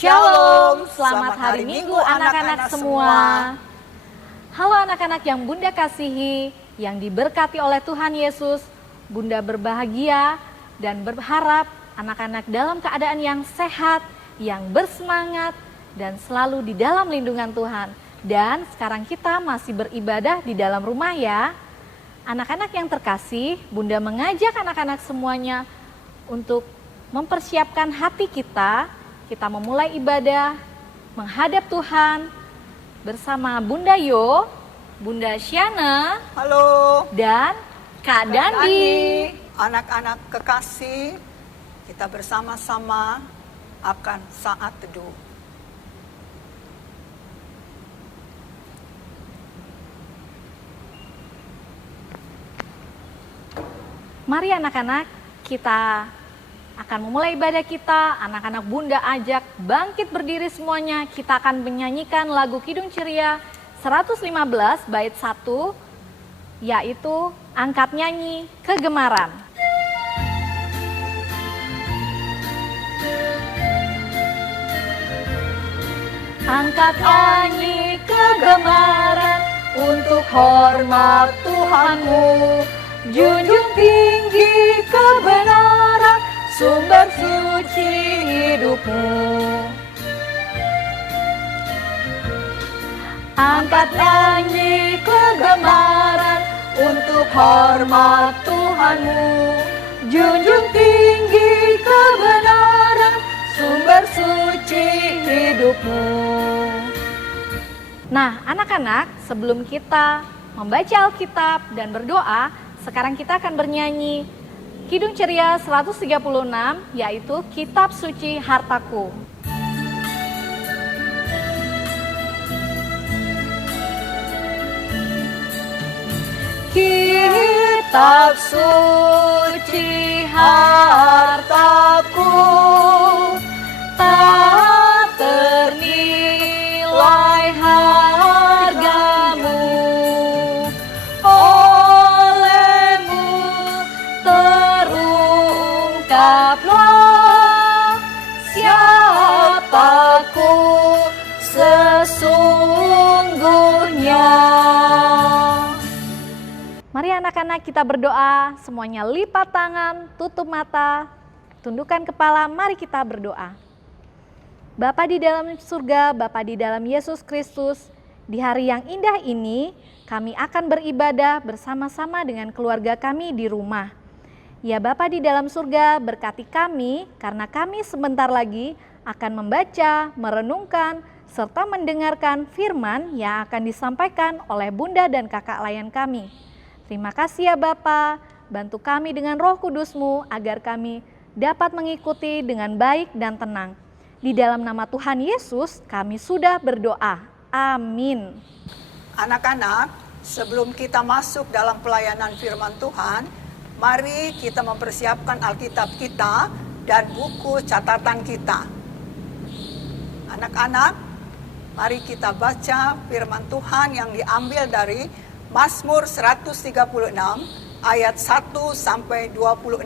Shalom, selamat hari Minggu anak-anak semua. Halo anak-anak yang Bunda kasihi, yang diberkati oleh Tuhan Yesus. Bunda berbahagia dan berharap anak-anak dalam keadaan yang sehat, yang bersemangat, dan selalu di dalam lindungan Tuhan. Dan sekarang kita masih beribadah di dalam rumah ya. Anak-anak yang terkasih, Bunda mengajak anak-anak semuanya untuk mempersiapkan hati kita memulai ibadah, menghadap Tuhan bersama Bunda Yo, Bunda Syana, halo, dan Kak Dandi. Anak-anak kekasih, kita bersama-sama akan saat teduh. Mari anak-anak, kita akan memulai ibadah kita. Anak-anak Bunda ajak bangkit berdiri semuanya. Kita akan menyanyikan lagu Kidung Ceria 115 bait 1, yaitu Angkat Nyanyi Kegemaran. Angkat nyanyi kegemaran untuk hormat Tuhanmu, junjung tinggi kebenaran, sumber suci hidupmu. Angkat nyanyi kegemaran untuk hormat Tuhanmu, junjung tinggi kebenaran, sumber suci hidupmu. Nah anak-anak, sebelum kita membaca Alkitab dan berdoa, sekarang kita akan bernyanyi Kidung Ceria 136, yaitu Kitab Suci Hartaku. Kitab suci hartaku, tak ternilai hargamu. Terungkaplah siapaku sesungguhnya. Mari anak-anak kita berdoa, semuanya lipat tangan, tutup mata, tundukkan kepala, mari kita berdoa. Bapa di dalam surga, Bapa di dalam Yesus Kristus, di hari yang indah ini kami akan beribadah bersama-sama dengan keluarga kami di rumah. Ya Bapa di dalam surga, berkati kami karena kami sebentar lagi akan membaca, merenungkan, serta mendengarkan firman yang akan disampaikan oleh Bunda dan kakak layan kami. Terima kasih ya Bapa, bantu kami dengan Roh Kudus-Mu agar kami dapat mengikuti dengan baik dan tenang. Di dalam nama Tuhan Yesus kami sudah berdoa. Amin. Anak-anak, sebelum kita masuk dalam pelayanan firman Tuhan, mari kita mempersiapkan Alkitab kita dan buku catatan kita. Anak-anak, mari kita baca firman Tuhan yang diambil dari Mazmur 136 ayat 1 sampai 26.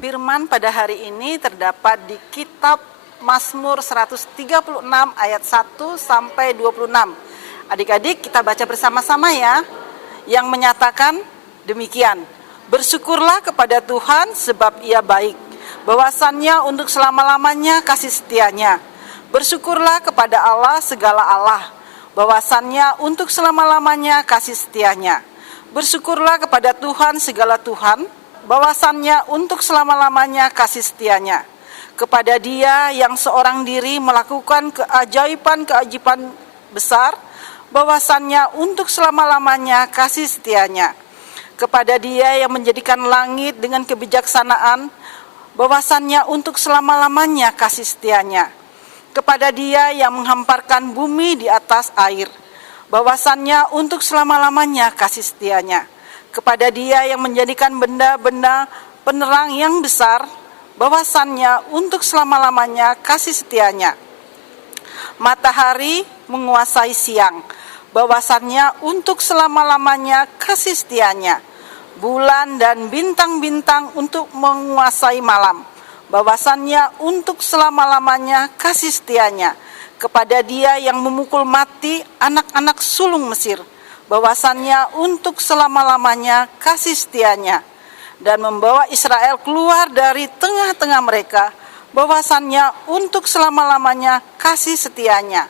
Firman pada hari ini terdapat di kitab Mazmur 136 ayat 1 sampai 26. Adik-adik kita baca bersama-sama ya, yang menyatakan demikian. Bersyukurlah kepada Tuhan sebab Ia baik, bahwasannya untuk selama-lamanya kasih setianya. Bersyukurlah kepada Allah segala Allah, bahwasannya untuk selama-lamanya kasih setianya. Bersyukurlah kepada Tuhan segala Tuhan, bahwasannya untuk selama-lamanya kasih setianya. Kepada Dia yang seorang diri melakukan keajaiban-keajaiban besar, bahwasannya untuk selama-lamanya kasih setianya. Kepada Dia yang menjadikan langit dengan kebijaksanaan, bahwasannya untuk selama-lamanya kasih setianya. Kepada Dia yang menghamparkan bumi di atas air, bahwasannya untuk selama-lamanya kasih setianya. Kepada Dia yang menjadikan benda-benda penerang yang besar, bahwasannya untuk selama-lamanya kasih setianya. Matahari menguasai siang, bahwasannya untuk selama-lamanya kasih setianya. Bulan dan bintang-bintang untuk menguasai malam, bahwasannya untuk selama-lamanya kasih setianya kepada Dia yang memukul mati anak-anak sulung Mesir, bahwasannya untuk selama-lamanya kasih setianya, dan membawa Israel keluar dari tengah-tengah mereka, bahwasannya untuk selama-lamanya kasih setianya,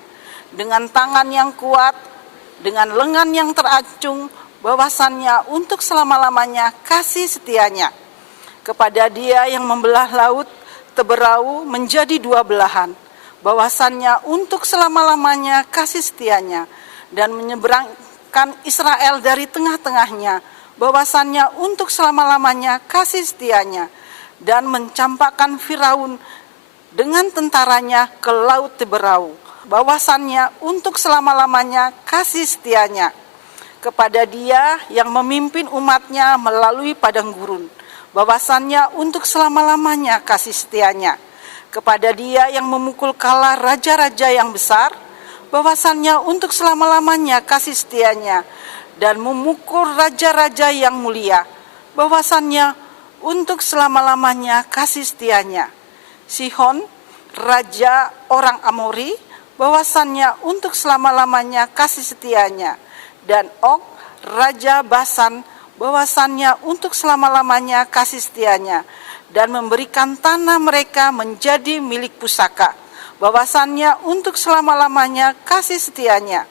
dengan tangan yang kuat, dengan lengan yang teracung, bahwasannya untuk selama-lamanya kasih setianya, kepada Dia yang membelah laut Teberau menjadi dua belahan, bahwasannya untuk selama-lamanya kasih setianya, dan menyeberangkan Israel dari tengah-tengahnya, bahwasannya untuk selama-lamanya kasih setianya, dan mencampakkan Firaun dengan tentaranya ke laut Teberau, bahwasannya untuk selama-lamanya kasih setianya, kepada Dia yang memimpin umatnya melalui padang gurun, bahwasannya untuk selama-lamanya kasih setianya, kepada Dia yang memukul kala raja-raja yang besar, bahwasannya untuk selama-lamanya kasih setianya, dan memukul raja-raja yang mulia, bahwasannya untuk selama-lamanya kasih setianya. Sihon, raja orang Amori, bahwasannya untuk selama-lamanya kasih setianya, dan Og, raja Basan, bahwasannya untuk selama-lamanya kasih setianya, dan memberikan tanah mereka menjadi milik pusaka, bahwasannya untuk selama-lamanya kasih setianya,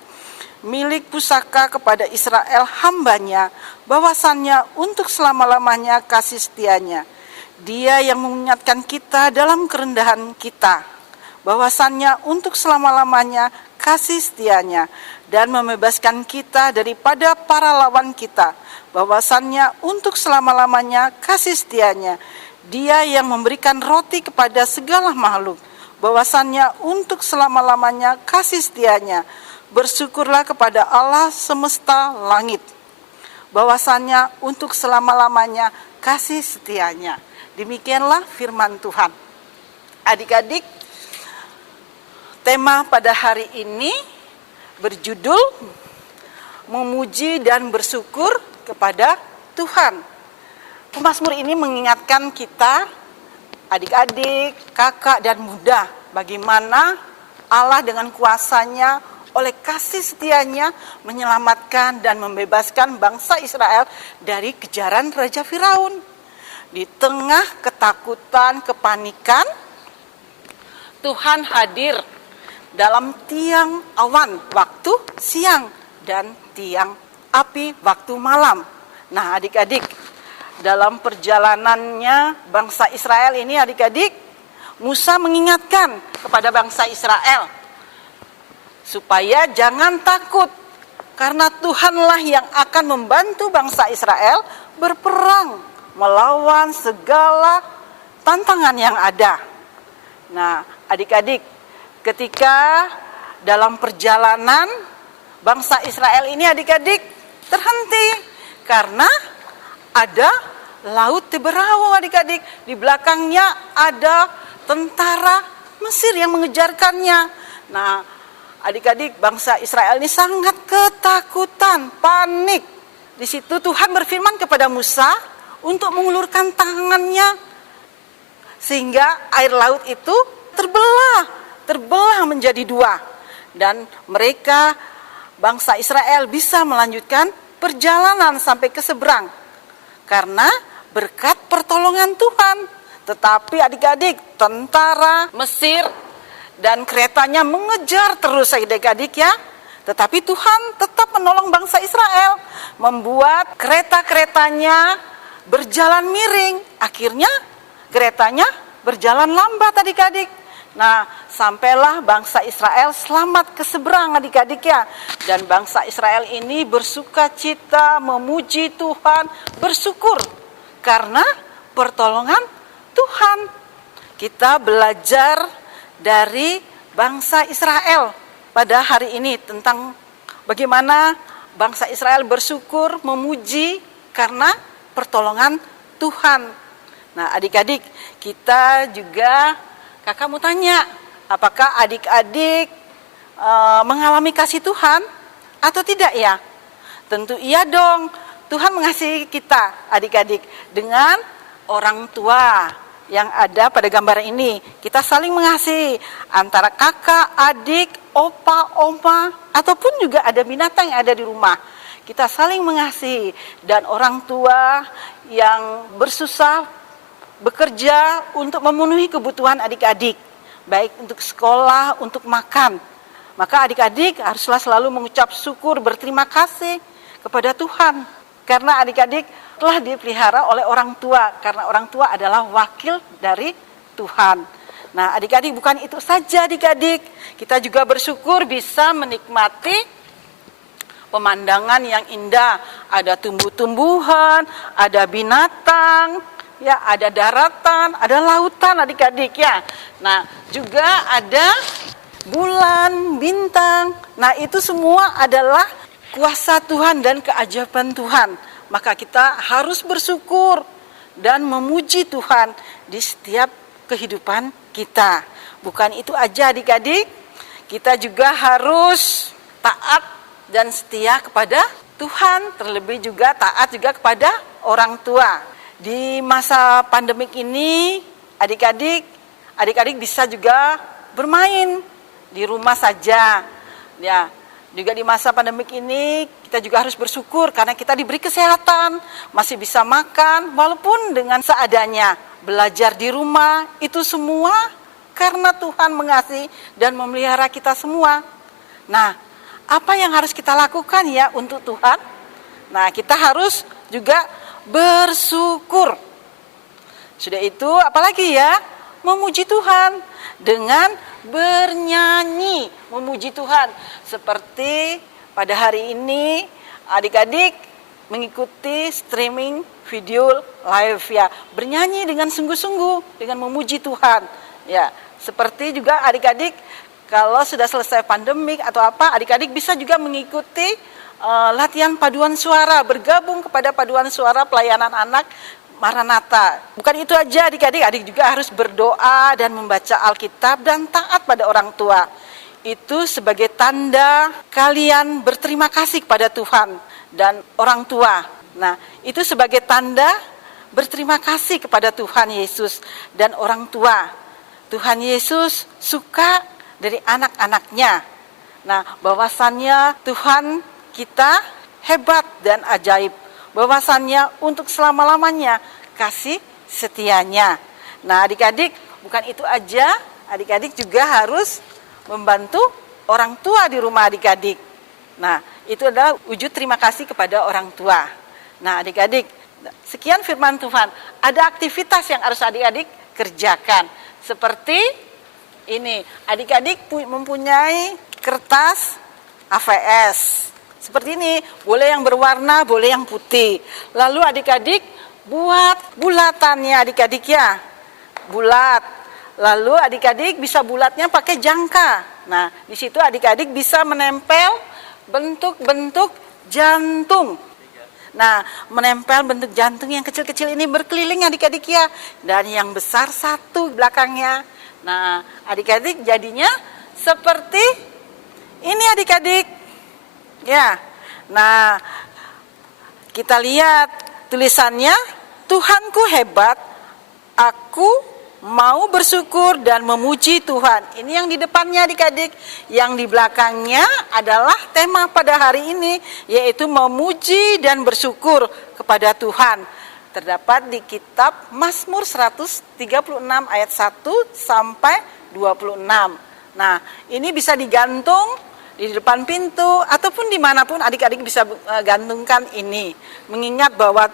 milik pusaka kepada Israel hambanya, bahwasannya untuk selama-lamanya kasih setianya. Dia yang mengingatkan kita dalam kerendahan kita, bahwasannya untuk selama-lamanya kasih setianya, dan membebaskan kita daripada para lawan kita, bahwasannya untuk selama-lamanya kasih setianya. Dia yang memberikan roti kepada segala makhluk, bahwasannya untuk selama-lamanya kasih setianya. Bersyukurlah kepada Allah semesta langit, bahwasannya untuk selama-lamanya kasih setianya. Demikianlah firman Tuhan. Adik-adik, tema pada hari ini berjudul memuji dan bersyukur kepada Tuhan. Pemazmur ini mengingatkan kita, adik-adik, kakak dan bunda, bagaimana Allah dengan kuasanya oleh kasih setianya menyelamatkan dan membebaskan bangsa Israel dari kejaran Raja Firaun. Di tengah ketakutan, kepanikan, Tuhan hadir dalam tiang awan waktu siang dan tiang api waktu malam. Nah, adik-adik, dalam perjalanannya bangsa Israel ini, adik-adik, Musa mengingatkan kepada bangsa Israel supaya jangan takut, karena Tuhanlah yang akan membantu bangsa Israel berperang melawan segala tantangan yang ada. Nah, adik-adik, ketika dalam perjalanan bangsa Israel ini, adik-adik, terhenti karena ada laut Teberau, adik-adik. Di belakangnya ada tentara Mesir yang mengejarkannya. Nah, adik-adik, bangsa Israel ini sangat ketakutan, panik. Di situ Tuhan berfirman kepada Musa untuk mengulurkan tangannya, sehingga air laut itu terbelah menjadi dua, dan mereka, bangsa Israel, bisa melanjutkan perjalanan sampai ke seberang karena berkat pertolongan Tuhan. Tetapi adik-adik, tentara Mesir dan keretanya mengejar terus, adik-adik ya. Tetapi Tuhan tetap menolong bangsa Israel, membuat kereta-keretanya berjalan miring. Akhirnya keretanya berjalan lambat, adik-adik. Nah, sampailah bangsa Israel selamat ke seberang, adik-adik ya. Dan bangsa Israel ini bersuka cita, memuji Tuhan, bersyukur karena pertolongan Tuhan. Kita belajar dari bangsa Israel pada hari ini tentang bagaimana bangsa Israel bersyukur, memuji karena pertolongan Tuhan. Nah, adik-adik, kita juga, kakak mau tanya, apakah adik-adik mengalami kasih Tuhan atau tidak ya? Tentu iya dong. Tuhan mengasihi kita, adik-adik, dengan orang tua yang ada pada gambar ini. Kita saling mengasihi antara kakak, adik, opa, oma, ataupun juga ada binatang yang ada di rumah. Kita saling mengasihi, dan orang tua yang bersusah bekerja untuk memenuhi kebutuhan adik-adik, baik untuk sekolah, untuk makan. Maka adik-adik haruslah selalu mengucap syukur, berterima kasih kepada Tuhan. Karena adik-adik telah dipelihara oleh orang tua, karena orang tua adalah wakil dari Tuhan. Nah, adik-adik, bukan itu saja adik-adik, kita juga bersyukur bisa menikmati pemandangan yang indah. Ada tumbuh-tumbuhan, ada binatang, ya, ada daratan, ada lautan adik-adik ya. Nah, juga ada bulan, bintang. Nah, itu semua adalah kuasa Tuhan dan keajaiban Tuhan. Maka kita harus bersyukur dan memuji Tuhan di setiap kehidupan kita. Bukan itu aja adik-adik, kita juga harus taat dan setia kepada Tuhan, terlebih juga taat juga kepada orang tua. Di masa pandemik ini, adik-adik bisa juga bermain di rumah saja. Ya, juga di masa pandemik ini kita juga harus bersyukur karena kita diberi kesehatan, masih bisa makan walaupun dengan seadanya. Belajar di rumah, itu semua karena Tuhan mengasihi dan memelihara kita semua. Nah, apa yang harus kita lakukan ya untuk Tuhan? Nah, kita harus juga bersyukur. Sudah itu apalagi ya? Memuji Tuhan dengan bernyanyi, memuji Tuhan. Seperti pada hari ini adik-adik mengikuti streaming video live ya, bernyanyi dengan sungguh-sungguh, dengan memuji Tuhan. Ya, seperti juga adik-adik kalau sudah selesai pandemik atau apa, adik-adik bisa juga mengikuti latihan paduan suara, bergabung kepada paduan suara pelayanan anak Maranatha. Bukan itu aja adik-adik, adik juga harus berdoa dan membaca Alkitab dan taat pada orang tua. Itu sebagai tanda kalian berterima kasih kepada Tuhan dan orang tua. Nah, itu sebagai tanda berterima kasih kepada Tuhan Yesus dan orang tua. Tuhan Yesus suka dari anak-anaknya. Nah, bahwasannya Tuhan kita hebat dan ajaib. Bahwasannya untuk selama-lamanya kasih setianya. Nah, adik-adik, bukan itu aja, adik-adik juga harus membantu orang tua di rumah adik-adik. Nah, itu adalah wujud terima kasih kepada orang tua. Nah, adik-adik, sekian firman Tuhan. Ada aktivitas yang harus adik-adik kerjakan. Seperti ini, adik-adik mempunyai kertas AVS. Seperti ini, boleh yang berwarna, boleh yang putih. Lalu adik-adik buat bulatannya adik-adik ya, bulat. Lalu adik-adik bisa bulatnya pakai jangka. Nah, di situ adik-adik bisa menempel bentuk-bentuk jantung. Nah, menempel bentuk jantung yang kecil-kecil ini berkeliling adik-adik ya. Dan yang besar satu belakangnya. Nah, adik-adik jadinya seperti ini adik-adik. Ya, nah kita lihat tulisannya, Tuhanku hebat, aku mau bersyukur dan memuji Tuhan. Ini yang di depannya adik-adik, yang di belakangnya adalah tema pada hari ini, yaitu memuji dan bersyukur kepada Tuhan. Terdapat di kitab Mazmur 136 ayat 1 sampai 26. Nah, ini bisa digantung di depan pintu ataupun dimanapun adik-adik bisa gantungkan ini, mengingat bahwa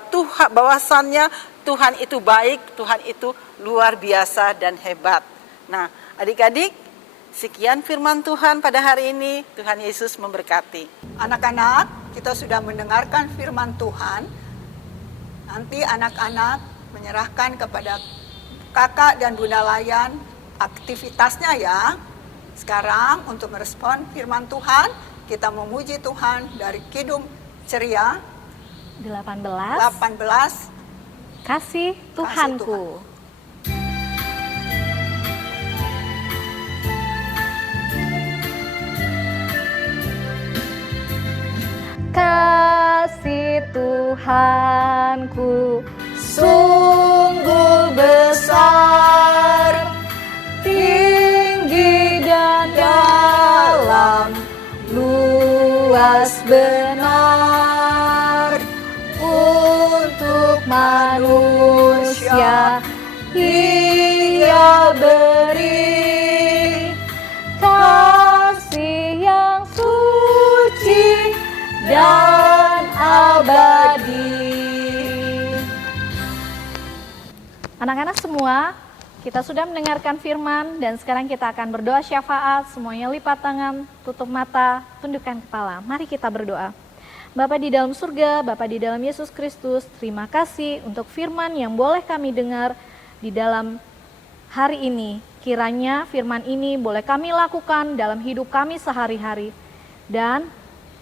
bahwasannya Tuhan itu baik, Tuhan itu luar biasa dan hebat. Nah, adik-adik, sekian firman Tuhan pada hari ini. Tuhan Yesus memberkati. Anak-anak, kita sudah mendengarkan firman Tuhan. Nanti anak-anak menyerahkan kepada kakak dan bunda layan aktivitasnya ya. Sekarang untuk merespon firman Tuhan, kita memuji Tuhan dari Kidung Ceria 18. Kasih Tuhanku. Kasih Tuhanku sungguh besar. benar untuk manusia. Ia beri kasih yang suci dan abadi. Anak-anak semua, kita sudah mendengarkan firman dan sekarang kita akan berdoa syafaat. Semuanya lipat tangan, tutup mata, tundukkan kepala. Mari kita berdoa. Bapa di dalam surga, Bapa di dalam Yesus Kristus, terima kasih untuk firman yang boleh kami dengar di dalam hari ini. Kiranya firman ini boleh kami lakukan dalam hidup kami sehari-hari. Dan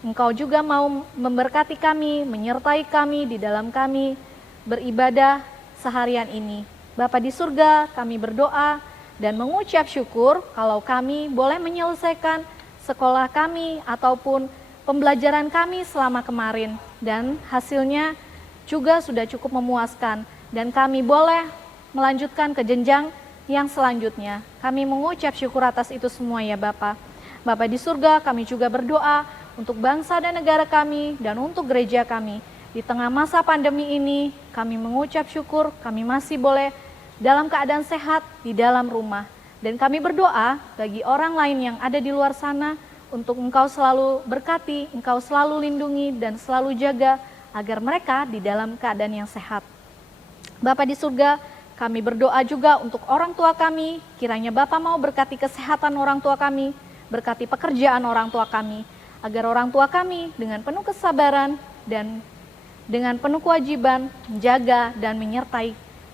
Engkau juga mau memberkati kami, menyertai kami di dalam kami beribadah seharian ini. Bapa di surga, kami berdoa dan mengucap syukur kalau kami boleh menyelesaikan sekolah kami ataupun pembelajaran kami selama kemarin. Dan hasilnya juga sudah cukup memuaskan. Dan kami boleh melanjutkan ke jenjang yang selanjutnya. Kami mengucap syukur atas itu semua ya Bapa. Bapa di surga, kami juga berdoa untuk bangsa dan negara kami dan untuk gereja kami. Di tengah masa pandemi ini, kami mengucap syukur kami masih boleh dalam keadaan sehat di dalam rumah. Dan kami berdoa bagi orang lain yang ada di luar sana untuk Engkau selalu berkati, Engkau selalu lindungi dan selalu jaga agar mereka di dalam keadaan yang sehat. Bapa di surga, kami berdoa juga untuk orang tua kami, kiranya Bapa mau berkati kesehatan orang tua kami, berkati pekerjaan orang tua kami, agar orang tua kami dengan penuh kesabaran dan dengan penuh kewajiban menjaga dan menyertai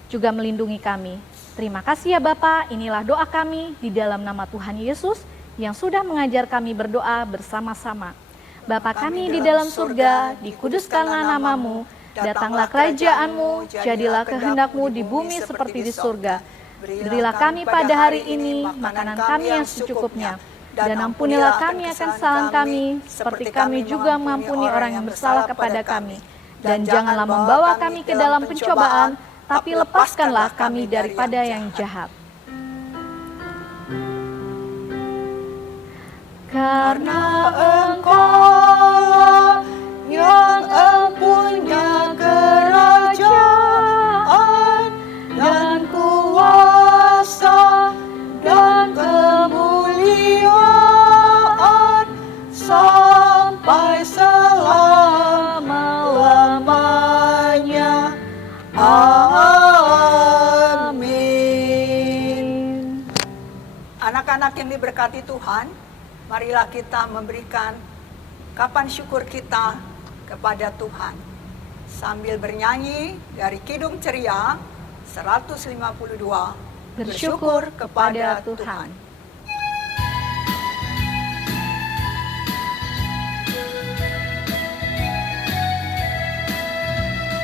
juga melindungi kami. Terima kasih ya Bapa, inilah doa kami di dalam nama Tuhan Yesus yang sudah mengajar kami berdoa bersama-sama. Bapa kami di dalam surga, dikuduskanlah namamu, datanglah kerajaan-Mu, jadilah kehendak-Mu di bumi seperti di surga. Berilah kami pada hari ini makanan kami yang secukupnya, dan ampunilah kami akan kesalahan kami, seperti kami juga mengampuni orang yang bersalah kepada kami. Dan janganlah membawa kami ke dalam pencobaan, tapi lepaskanlah kami daripada yang jahat. Karena Engkau yang empunya kerajaan dan kuasa dan kemuliaan sampai selama-lamanya. Amin. Anak-anak yang diberkati Tuhan, marilah kita memberikan ungkapan syukur kita kepada Tuhan sambil bernyanyi dari Kidung Ceria 152, Bersyukur kepada Tuhan.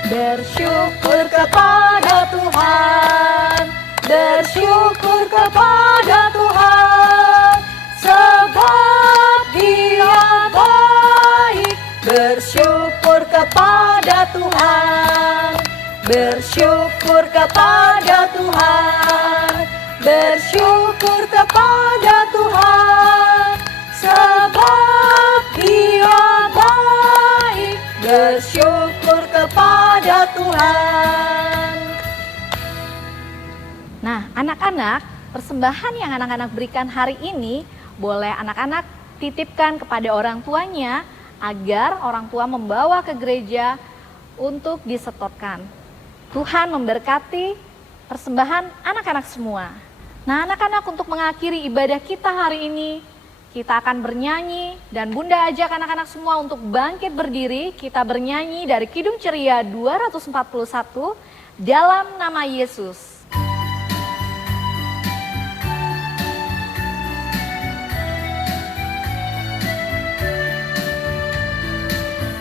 Bersyukur kepada Tuhan, bersyukur kepada Tuhan, sebab Dia baik. Bersyukur kepada Tuhan, bersyukur kepada Tuhan, bersyukur kepada Tuhan, sebab Dia baik. Bersyukur kepada Tuhan. Nah, anak-anak, persembahan yang anak-anak berikan hari ini boleh anak-anak titipkan kepada orang tuanya agar orang tua membawa ke gereja untuk disetorkan. Tuhan memberkati persembahan anak-anak semua. Nah, anak-anak, untuk mengakhiri ibadah kita hari ini, kita akan bernyanyi dan Bunda ajak anak-anak semua untuk bangkit berdiri. Kita bernyanyi dari Kidung Ceria 241, Dalam Nama Yesus.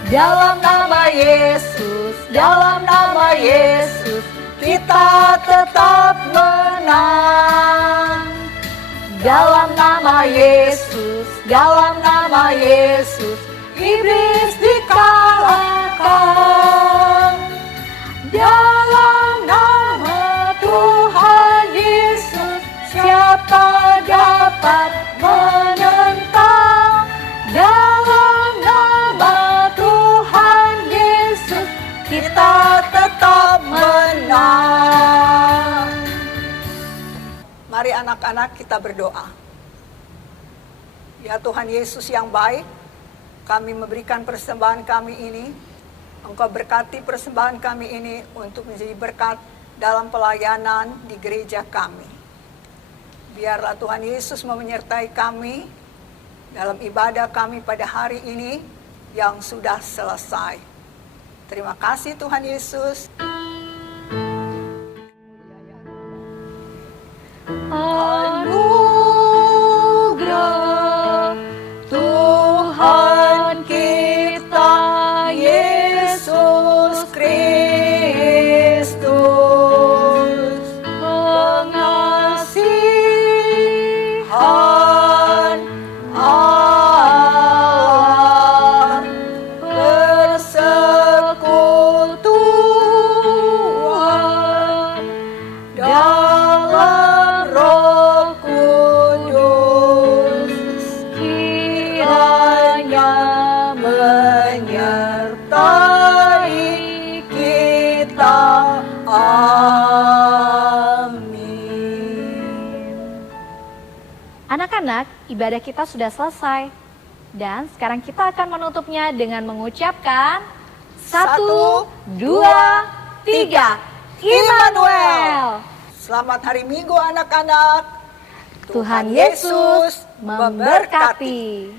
Dalam nama Yesus, dalam nama Yesus, kita tetap menang. Dalam nama Yesus, dalam nama Yesus, iblis dikalahkan. Dalam nama Tuhan Yesus, siapa dapat menentang? Dalam nama anak-anak kita berdoa. Ya Tuhan Yesus yang baik, kami memberikan persembahan kami ini. Engkau berkati persembahan kami ini untuk menjadi berkat dalam pelayanan di gereja kami. Biarlah Tuhan Yesus menyertai kami dalam ibadah kami pada hari ini yang sudah selesai. Terima kasih Tuhan Yesus. Anugerah Tuhan kita Yesus Kristus, pengasihan Allah, persekutuan dalam Roh Kudus, kiranya menyertai kita. Amin. Anak-anak, ibadah kita sudah selesai. Dan sekarang kita akan menutupnya dengan mengucapkan 1, 2, 3. Immanuel. Selamat hari Minggu anak-anak. Tuhan Yesus memberkati.